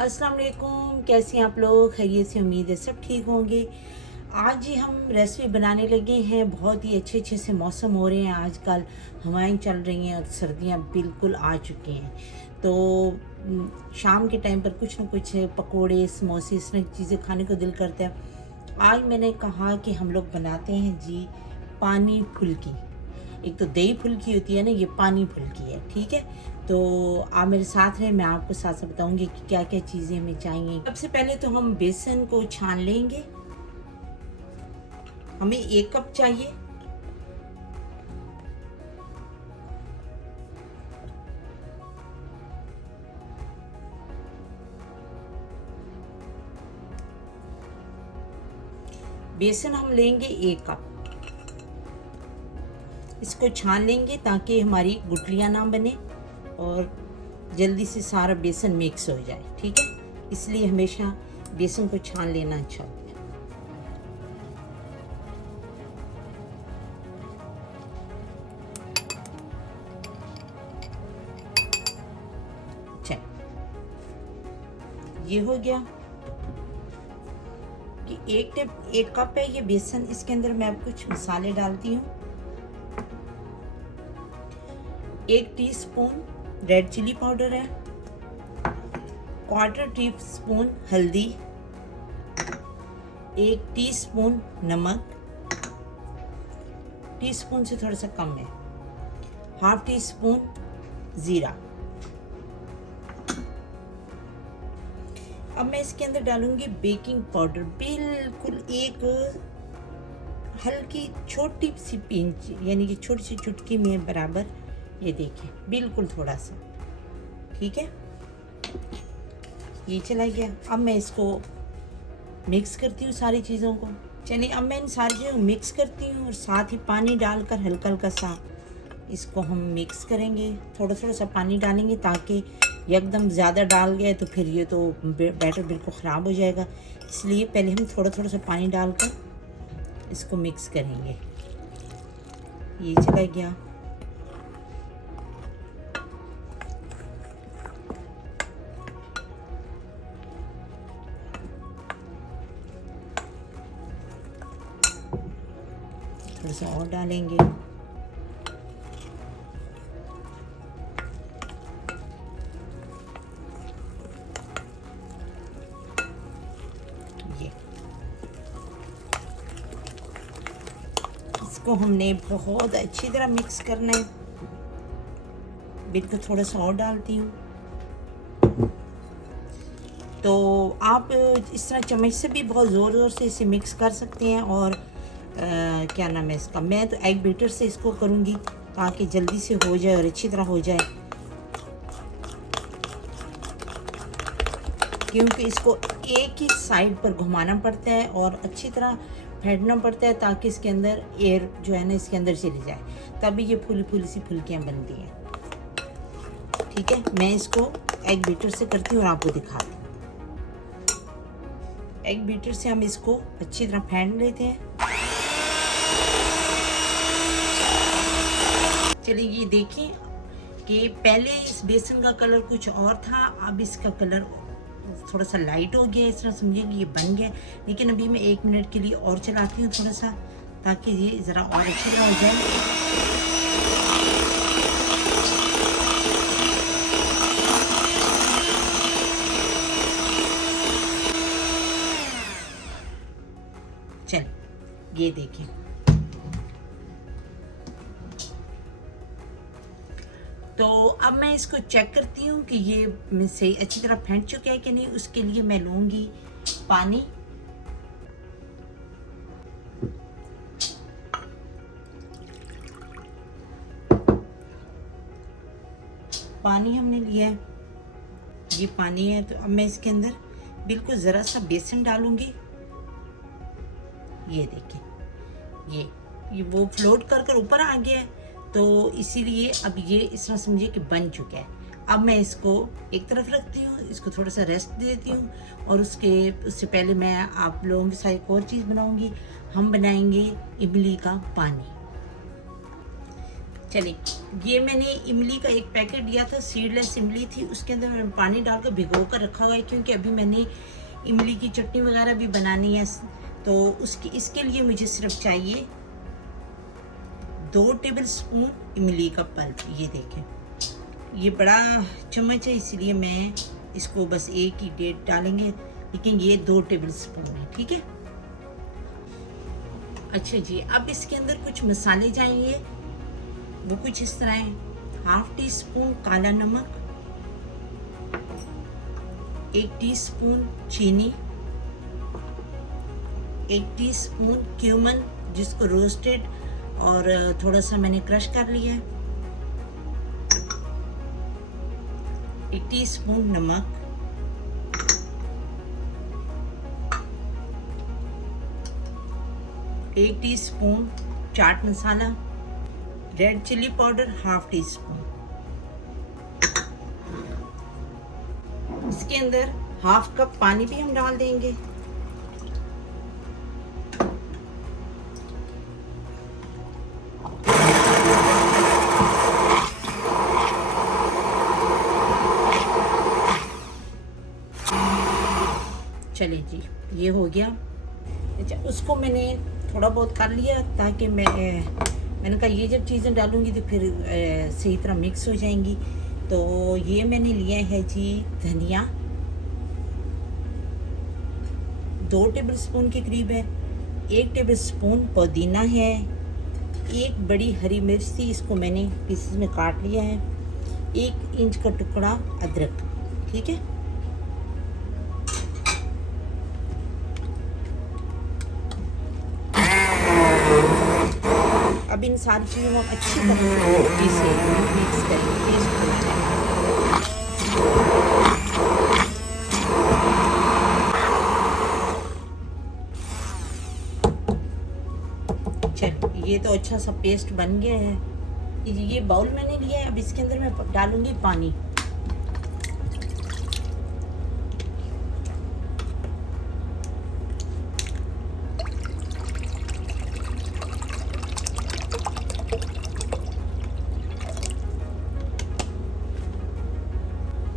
अस्सलाम वालेकुम, कैसे हैं आप लोग? खैरियत से? उम्मीद है सब ठीक होंगे। आज ही हम रेसिपी बनाने लगे हैं। बहुत ही अच्छे अच्छे से मौसम हो रहे हैं आजकल, हवाएं चल रही हैं और सर्दियां बिल्कुल आ चुकी हैं। तो शाम के टाइम पर कुछ न कुछ पकोड़े, समोसे, इस तरह की चीज़ें खाने को दिल करता है। आज मैंने कहा कि हम लोग बनाते हैं जी पानी फुल्की। एक तो दही फुल्की होती है ना, ये पानी फुल्की है, ठीक है। तो आप मेरे साथ रहें, मैं आपको साथ साथ बताऊंगी कि क्या क्या चीज़ें हमें चाहिए। सबसे पहले तो हम बेसन को छान लेंगे। हमें 1 कप चाहिए। बेसन हम लेंगे 1 कप। इसको छान लेंगे ताकि हमारी गुठलियाँ ना बने और जल्दी से सारा बेसन मिक्स हो जाए, ठीक है। इसलिए हमेशा बेसन को छान लेना अच्छा होता है। चल, ये हो गया कि 1 कप है ये बेसन। इसके अंदर मैं अब कुछ मसाले डालती हूँ। 1 टीस्पून रेड चिली पाउडर है, 1/4 टीस्पून हल्दी, 1 टीस्पून नमक, टीस्पून से थोड़ा सा कम है, 1/2 टीस्पून ज़ीरा। अब मैं इसके अंदर डालूंगी बेकिंग पाउडर, बिल्कुल एक हल्की छोटी सी पिंच, यानी कि छोटी सी चुटकी में बराबर। ये देखिए, बिल्कुल थोड़ा सा, ठीक है। ये चला गया। अब मैं इसको मिक्स करती हूँ सारी चीज़ों को। चलिए, अब मैं इन सारी चीज़ों को मिक्स करती हूँ और साथ ही पानी डालकर हल्का हल्का सा इसको हम मिक्स करेंगे। थोड़ा थोड़ा सा पानी डालेंगे ताकि एकदम ज़्यादा डाल गए तो फिर ये तो बैटर बिल्कुल ख़राब हो जाएगा। इसलिए पहले हम थोड़ा थोड़ा सा पानी डालकर इसको मिक्स करेंगे। ये चला गया। थोड़ा सा और डालेंगे। ये इसको हमने बहुत अच्छी तरह मिक्स करना है। बिल्कुल थोड़ा सा और डालती हूँ। तो आप इस तरह चम्मच से भी बहुत ज़ोर ज़ोर से इसे मिक्स कर सकते हैं। और क्या नाम है इसका, मैं तो एग बीटर से इसको करूँगी ताकि जल्दी से हो जाए और अच्छी तरह हो जाए, क्योंकि इसको एक ही साइड पर घुमाना पड़ता है और अच्छी तरह फेंटना पड़ता है ताकि इसके अंदर एयर जो है ना इसके अंदर चली जाए, तभी ये फूली फूली सी फुल्कियाँ बनती हैं, ठीक है। मैं इसको एग बीटर से करती हूँ और आपको दिखाती हूँ। एग बीटर से हम इसको अच्छी तरह फेंट लेते हैं। चलिए, ये देखें कि पहले इस बेसन का कलर कुछ और था, अब इसका कलर थोड़ा सा लाइट हो गया। इस तरह समझिए कि ये बन गया। लेकिन अभी मैं 1 मिनट के लिए और चलाती हूँ थोड़ा सा, ताकि ये ज़रा और अच्छी तरह हो जाए। चल, ये देखें। तो अब मैं इसको चेक करती हूँ कि ये सही अच्छी तरह फेंट चुका है कि नहीं। उसके लिए मैं लूँगी पानी। पानी हमने लिया है, ये पानी है। तो अब मैं इसके अंदर बिल्कुल ज़रा सा बेसन डालूँगी। ये देखिए, ये वो फ्लोट कर कर ऊपर आ गया है, तो इसीलिए अब ये इस तरह समझिए कि बन चुका है। अब मैं इसको एक तरफ रखती हूँ, इसको थोड़ा सा रेस्ट देती हूँ और उससे पहले मैं आप लोगों के साथ एक और चीज़ बनाऊँगी। हम बनाएंगे इमली का पानी। चलिए, ये मैंने इमली का एक पैकेट दिया था, सीडलेस इमली थी, उसके अंदर मैंने पानी डालकर भिगो कर रखा हुआ है, क्योंकि अभी मैंने इमली की चटनी वगैरह भी बनानी है। तो इसके लिए मुझे सिर्फ चाहिए 2 टेबल स्पून इमली का पल्प। ये देखें, ये बड़ा चम्मच है, इसलिए मैं इसको बस एक ही डेट डालेंगे, लेकिन ये 2 टेबल स्पून है, ठीक है। अच्छा जी, अब इसके अंदर कुछ मसाले जाएंगे, वो कुछ इस तरह है। 1/2 टीस्पून काला नमक, 1 टीस्पून चीनी, 1 टीस्पून क्यूमन जिसको रोस्टेड और थोड़ा सा मैंने क्रश कर लिया है, 1 टीस्पून नमक, 1 teaspoon chaat masala, red chilli powder 1/2 teaspoon. इसके अंदर 1/2 कप पानी भी हम डाल देंगे। चलिए जी, ये हो गया। अच्छा, उसको मैंने थोड़ा बहुत कर लिया, ताकि मैंने कहा ये जब चीज़ें डालूंगी तो फिर सही तरह मिक्स हो जाएंगी। तो ये मैंने लिया है जी धनिया, 2 टेबल स्पून के करीब है, 1 टेबल स्पून पुदीना है, 1 बड़ी हरी मिर्च थी, इसको मैंने पीसेस में काट लिया है, 1 इंच का टुकड़ा अदरक, ठीक है। अब इन सारी चीज़ों को अच्छी तरह से मिक्स करेंगे, पेस्ट हो जाएगा। चलो, ये तो अच्छा सा पेस्ट बन गया है। ये बाउल मैंने लिया है, अब इसके अंदर मैं डालूंगी पानी।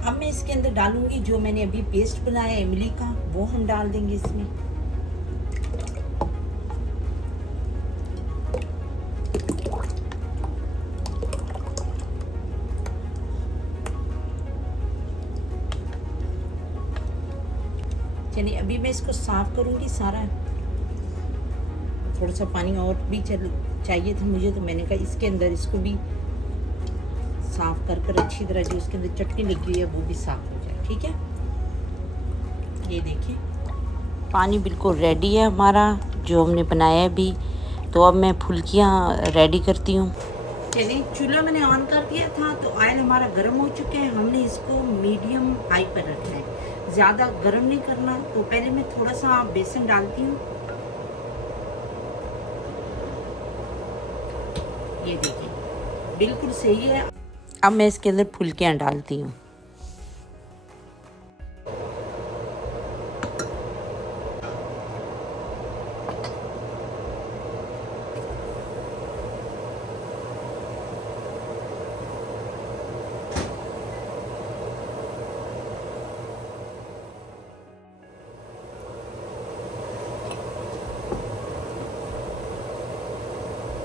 अब मैं इसके अंदर डालूंगी जो मैंने अभी पेस्ट बनाया है इमली का, वो हम डाल देंगे इसमें। चलिए, अभी मैं इसको साफ करूंगी सारा। थोड़ा सा पानी और भी चाहिए था मुझे, तो मैंने कहा इसके अंदर इसको भी साफ कर अच्छी तरह जो इसके अंदर चटनी लगी हुई है वो भी साफ हो जाए, ठीक है। ये देखिए, पानी बिल्कुल रेडी है हमारा, जो हमने बनाया है अभी। तो अब मैं फुल्कियाँ रेडी करती हूँ। चलिए, चूल्हा मैंने ऑन कर दिया था, तो ऑयल हमारा गर्म हो चुके हैं। हमने इसको मीडियम हाई पर रखना है, ज़्यादा गर्म नहीं करना। तो पहले मैं थोड़ा सा बेसन डालती हूँ। ये देखिए, बिल्कुल सही है। अब मैं इसके अंदर फुल्कियाँ डालती हूँ।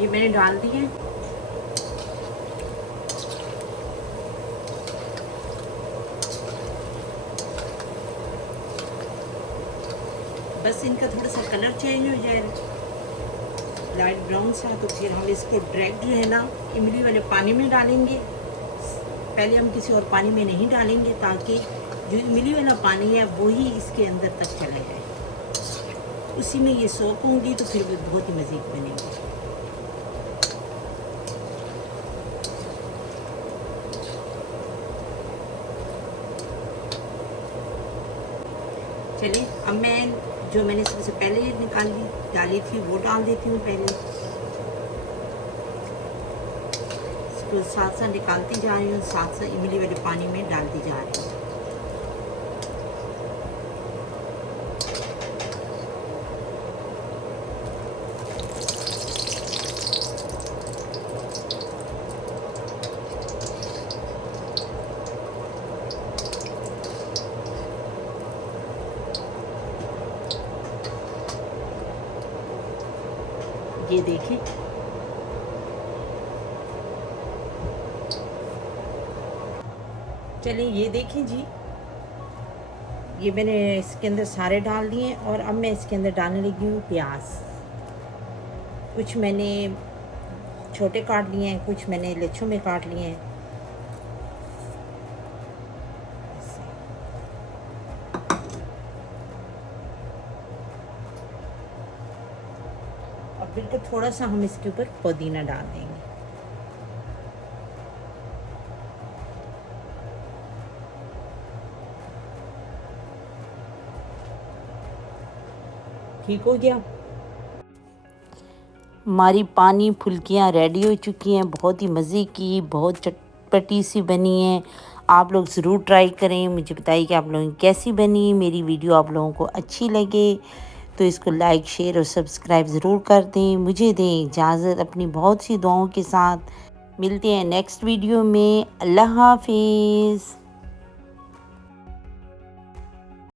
ये मैंने डाल दी है। बस इनका थोड़ा सा कलर चेंज हो जाए, लाइट ब्राउन सा, तो फिर हम इसको डायरेक्ट जो है ना इमली वाले पानी में डालेंगे। पहले हम किसी और पानी में नहीं डालेंगे, ताकि जो इमली वाला पानी है वही इसके अंदर तक चला जाए। उसी में ये सोप होंगी, तो फिर वो बहुत ही मज़ीद बनेंगे। चलिए, अब मैं जो मैंने सबसे पहले डाली थी वो डाल देती हूँ पहले। इसको साथ साथ निकालती जा रही हूँ, साथ साथ इमली वाले पानी में डालती जा रही हूँ। ये देखिए, चलिए ये देखें जी, ये मैंने इसके अंदर सारे डाल दिए और अब मैं इसके अंदर डालने लगी हूँ प्याज। कुछ मैंने छोटे काट लिए हैं, कुछ मैंने लच्छों में काट लिए हैं। और बिल्कुल थोड़ा सा हम इसके ऊपर पुदीना डाल देंगे। ठीक हो गया। हमारी पानी फुल्कियाँ रेडी हो चुकी हैं, बहुत ही मज़े की, बहुत चटपटी सी बनी है। आप लोग ज़रूर ट्राई करें, मुझे बताइए कि आप लोगों की कैसी बनी। मेरी वीडियो आप लोगों को अच्छी लगे तो इसको लाइक, शेयर और सब्सक्राइब ज़रूर कर दें। मुझे दें इजाज़त अपनी बहुत सी दुआओं के साथ। मिलते हैं नेक्स्ट वीडियो में। अल्लाह हाफिज़।